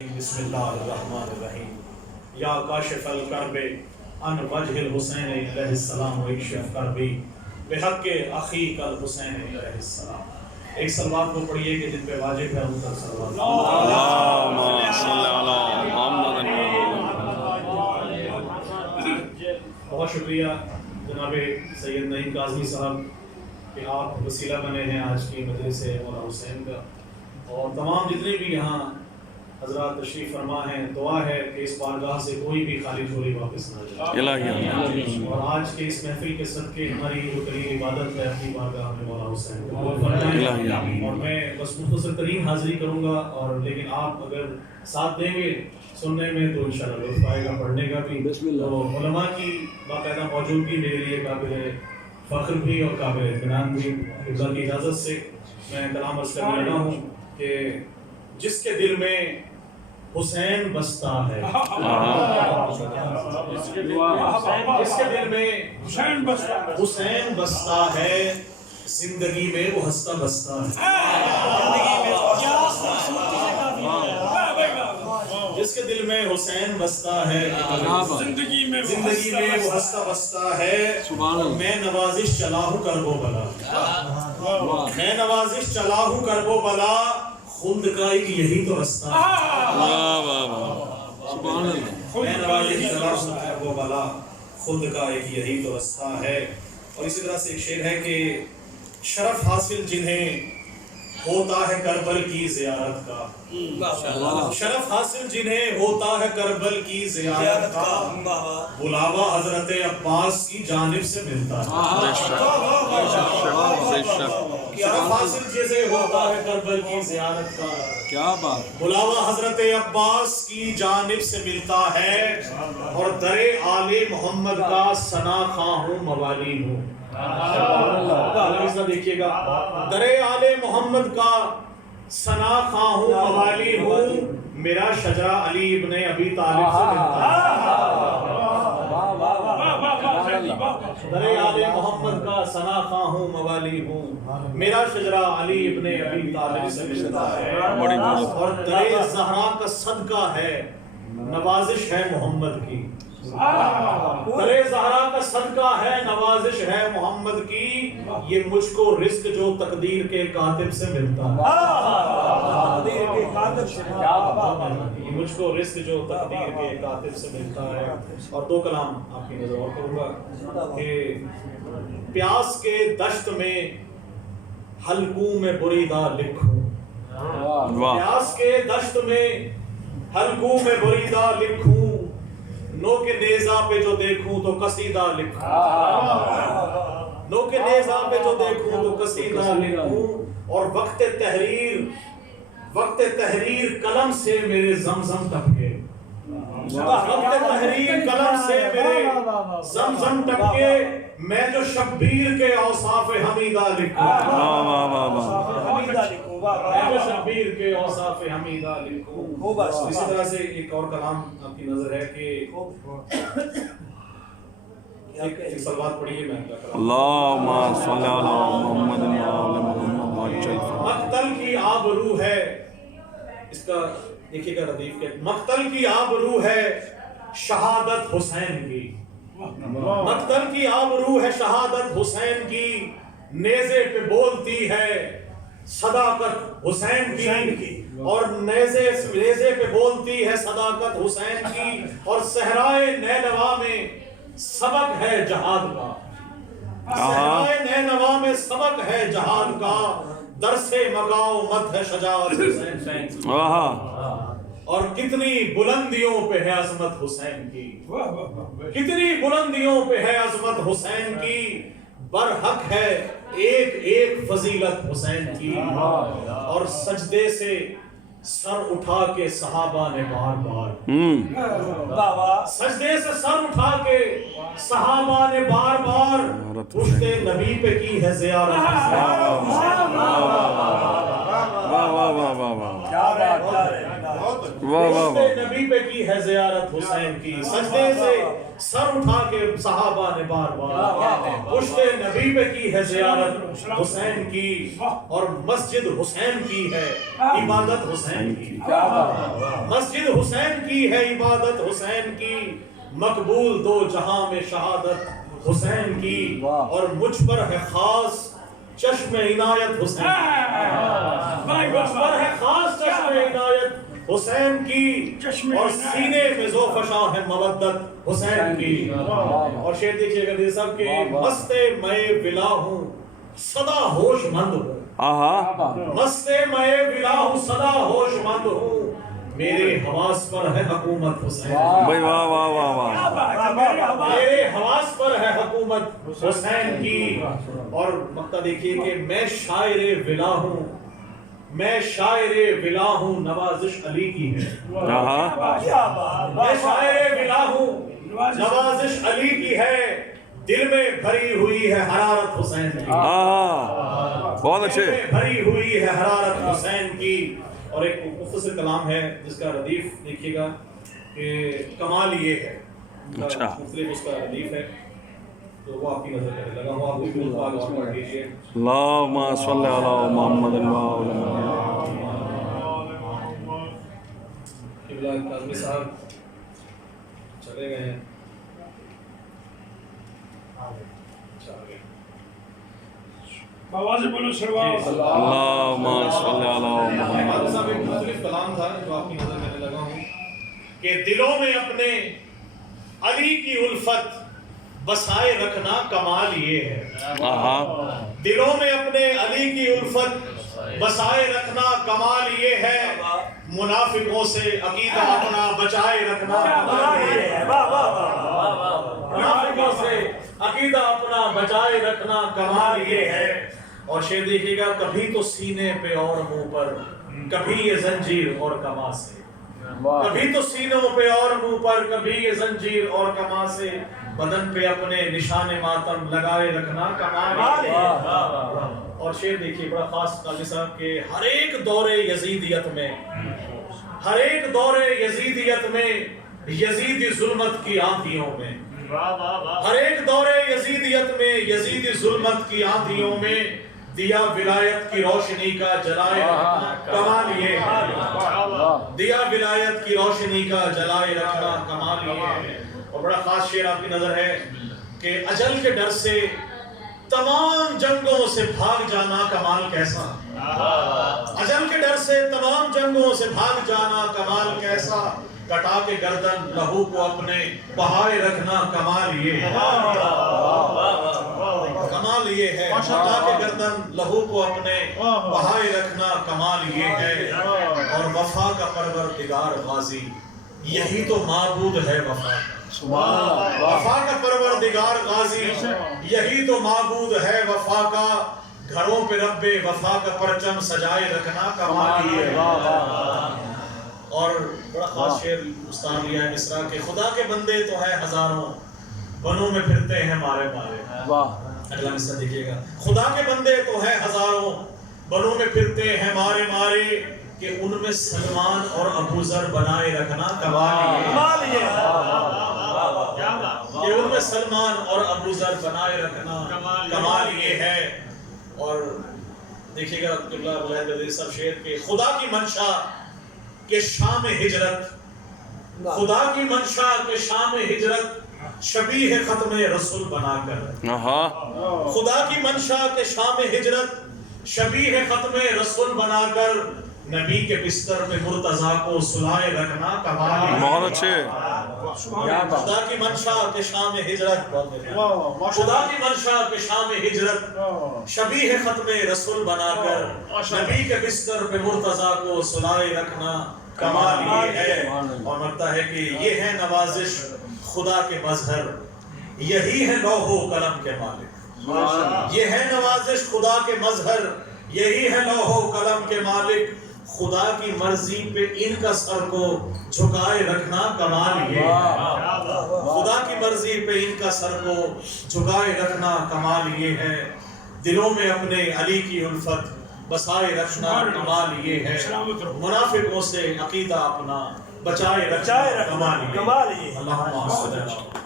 بسم اللہ الرحمن الرحیم یا کاشف الکرب عن وجہ الحسین علیہ السلام و اکشف کربی بحق اخیک الحسین علیہ السلام۔ ایک صلوات کو پڑھیے کہ جن پہ واجب ہے ان پر صلوات۔ اللہم صلی علی محمد۔ بہت شکریہ جناب سید نعیم کاظمی صاحب کہ آپ وسیلہ بنے ہیں آج کی مجلس مولا حسین کا، اور تمام جتنے بھی یہاں حضرات تشریف فرما ہیں، دعا ہے کہ اس بارگاہ سے کوئی بھی خالی جھولی واپس نہ جائے، اور آج کے اس محفل کے صدقے ہماری جو قریب عبادت ہے اپنی بارگاہ میں مولا حسین قبول فرمائیں۔ اور میں بس مختصر ترین حاضری کروں گا، اور لیکن آپ اگر ساتھ دیں گے سننے میں تو انشاءاللہ لطف آئے گا پڑھنے کا بھی۔ تو علماء کی باقاعدہ موجودگی میرے لیے قابل فخر بھی اور قابل اطمینان بھی۔ اللہ کی اجازت سے میں کلام عرض کرنے لگا ہوں کہ جس کے دل میں حسین بستا ہے، جس کے دل میں حسین بستا ہے، زندگی میں وہ ہنستا بستا ہے۔ جس کے دل میں حسین بستا ہے، زندگی میں وہ ہنستا بستا ہے۔ میں نوازش چلا ہوں کربو بلا، میں نوازش چلا ہوں کربو بلا، خلد کا ایک یہی تو رستہ ہے۔ میں نوازش چلا ہوں کربو بلا، خلد کا ایک یہی تو رستہ ہے۔ اور اسی طرح سے ایک شعر ہے کہ شرف حاصل جنہیں ہوتا ہے کربل کی زیارت کا، شرف حاصل جنہیں ہوتا ہے کربل کی زیارت کا، بلاوا حضرت عباس کی جانب سے ملتا ہے۔ شرف حاصل جسے ہوتا ہے کربل کی زیارت کا، کیا بات، بلاوا حضرت عباس کی جانب سے ملتا ہے، اور در آل محمد کا ثنا خواہ ہوں موالی ہوں۔ دیکھیے گا، در آل محمد کا ثنا خواہ ہوں موالی ہوں، میرا شجرہ علی ابن ابی طالب سے ملتا ہے۔ در آل محمد کا ثنا خواہ ہوں موالی ہوں، میرا شجرہ علی ابن ابی طالب سے ملتا ہے، اور در زہرا کا صدقہ ہے، نوازش ہے محمد کی۔ در زہرا کا صدقہ ہے، نوازش ہے محمد کی، یہ مجھ کو رزق جو تقدیر کے کاتب سے ملتا ہے۔ یہ مجھ کو رزق جو تقدیر کے کاتب سے ملتا ہے۔ اور دو کلام آپ کی نظر اور کروں گا کہ پیاس کے دشت میں حلقوں میں بریدہ لکھوں، پیاس کے دشت میں حلقوں میں بریدہ لکھوں، نو کے نیزہ پہ جو دیکھوں تو قصیدہ لکھوں، نو کے نیزہ پہ جو دیکھوں تو قصیدہ لکھوں، اور وقت تحریر قلم سے میرے زمزم ٹپکے، وقت تحریر قلم سے میرے زمزم ٹپکے، میں جو شبیر کے اوصاف حمیدہ لکھوں، میں جو شبیر کے اوصاف حمیدہ لکھوں۔ اسی طرح سے ایک اور کلام آپ کی نظر ہے کہ ایک صلوات پڑھیے، میں اللہم صلی علی محمد محمد۔ مقتل کی آبرو ہے، اس کا دیکھیے گا ردیف کے، مقتل کی آبرو ہے شہادت حسین کی، مقتل کی آبرو ہے شہادت حسین کی، نیزے پہ بولتی ہے صداقت حسین کی، اور نیزے پہ بولتی ہے صداقت حسین کی، اور صحرائے نینوا میں سبق ہے جہاد کا، صحرائے نینوا میں سبق ہے جہاد کا، درس مقاومت ہے شجاعت حسین کی، اور کتنی بلندیوں پہ ہے عظمت حسین کی، کتنی بلندیوں پہ ہے عظمت حسین کی، برحق ہے ایک ایک فضیلت حسین کی، اور سجدے سے سر اٹھا کے صحابہ نے بار بار، سجدے سے سر اٹھا کے صحابہ نے بار بار پشت نبی پہ کی ہے زیارت۔ واہ واہ پشت واہ نبی پہ کی ہے زیارت حسین کی، سجدے سے سر اٹھا کے صحابہ نے بار بار پشت نبی پہ کی ہے زیارت حسین کی، اور مسجد حسین کی ہے عبادت حسین کی، مسجد حسین کی ہے عبادت حسین کی، مقبول دو جہاں میں شہادت حسین کی، اور مجھ پر ہے خاص چشم عنایت حسین کی، مجھ پر ہے خاص چشم عنایت حسین کی، اور سینے میں ذوفشاں ہے مودت حسین کی۔ اور شعر دیکھیے گا دیکھ صاحب کہ مست میں ولا ہوں سدا ہوش مند ہوں، آہا مست میں ولا ہوں سدا ہوش مند ہوں، میرے حواس پر ہے حکومت حسین کی، بھائی واہ واہ واہ واہ میرے حواس پر ہے حکومت حسین کی۔ اور مقطع دیکھیے کہ میں شاعر ولا ہوں، میں شاعر ولا ہوں نوازش علی کی ہے، آہا میں شاعر ولا ہوں نوازش علی کی ہے، دل میں بھری ہوئی ہے حرارت حسین کی، آہا بہت اچھے دل میں بھری ہوئی ہے حرارت حسین کی۔ اور ایک مختصر کلام ہے جس کا ردیف دیکھیے گا کہ کمال یہ ہے، اچھا۔ مختلف اس کا ردیف ہے، تو وہ آپ کی نظر کرے لگا ہوں، آپ بھی بالکل آگے اور پڑھ لیجیے۔ اللہم صلی علی محمد قبلہ کاظمی صاحب چلے گئے ہیں، آواز بولو سلوات اللہم صلی علی محمد قاضی صاحب ایک مختلف کلام تھا جو آپ کی نظر میں لگا ہوں کہ دلوں میں اپنے علی کی الفت بسائے رکھنا کمال یہ ہے، آہا دلوں میں اپنے علی کی الفت بسائے رکھنا کمال یہ ہے، منافقوں سے عقیدہ اپنا بچائے رکھنا کمال یہ ہے، منافقوں سے عقیدہ اپنا بچائے رکھنا کمال یہ ہے۔ اور شعر دیکھیے گا کبھی تو سینے پہ اور منہ پر، کبھی یہ زنجیر اور کما سے، کبھی تو سینوں پہ اور منہ پر، کبھی یہ زنجیر اور کما سے، بدن پہ اپنے نشان ماتم لگائے رکھنا کمال یہ ہے۔ اور شعر دیکھیے بڑا خاص قاضی صاحب کہ ہر ایک دور یزیدیت میں، ہر ایک دور یزیدیت میں، یزیدی ظلمت کی آندھیوں میں، ہر ایک دور یزیدیت میں، یزیدی ظلمت کی آندھیوں میں، دیا ولایت کی روشنی کا جلائے رکھنا کمال یہ ہے، دیا ولایت کی روشنی کا جلائے رکھنا کمال یہ ہے۔ اور بڑا خاص شعر آپ کی نظر ہے کہ اجل کے ڈر سے تمام جنگوں سے بھاگ جانا کمال کیسا، اجل کے ڈر سے تمام جنگوں سے بھاگ جانا کمال کیسا، کٹا کے گردن لہو کو اپنے بہائے رکھنا کمال یہ ہے، کمال یہ ہے، کٹا کے گردن لہو کو اپنے بہائے رکھنا کمال یہ ہے۔ اور وفا کا پروردگار غازی یہی تو معبود ہے، وفا کا، وفا کا پروردگار غازی یہی تو معبود ہے وفا کا، گھروں پہ رب وفا کا پرچم سجائے رکھنا کمال یہ ہے۔ اور بڑا خاص شعر استاد لیا ہے مصرا کہ خدا کے بندے تو ہے ہزاروں، بنوں میں پھرتے ہیں مارے مارے۔ اگلا مصرا دیکھیے گا، خدا کے بندے تو ہے ہزاروں، بنوں میں پھرتے ہیں مارے مارے، کہ ان میں سلمان اور ابو ذر بنائے رکھنا کمال یہ ہے، کہ ان میں سلمان اور ابو ذر بنائے رکھنا کمال یہ ہے۔ اور دیکھیے گا قبلہ بلند جدید صاحب شعر کے خدا کی منشا کہ شام ہجرت، خدا کی منشا کہ شام ہجرت شبیہ ختم رسول بنا کر، آہا خدا کی منشا کہ شام ہجرت شبیہ ختم رسول بنا کر، نبی کے بستر پہ مرتضیٰ کو سلائے رکھنا کمال یہ ہے۔ بہت اچھے خدا کی منشا کہ شام ہجرت، خدا کی منشا کہ شام ہجرت شبیہ ختم رسول بنا کر، نبی کے بستر پہ مرتضیٰ کو سلائے رکھنا کمال یہ ہے۔ اور لگتا ہے کہ یہ ہے نوازش خدا کے مظہر، یہی ہے لوح و قلم کے مالک، یہ ہے نوازش خدا کے مظہر، یہی ہے لوح و قلم کے مالک، خدا کی مرضی پہ ان کا سر کو جھکائے رکھنا کمال یہ ہے، خدا کی مرضی پہ ان کا سر کو جھکائے رکھنا کمال یہ ہے، دلوں میں اپنے علی کی الفت بسائے رکھنا کمال یہ ہے، سلامت رہو۔ منافقوں سے عقیدہ اپنا بچائے رکھنا کمال یہ ہے۔ کمال یہ ہے۔ اللہم صلی اللہ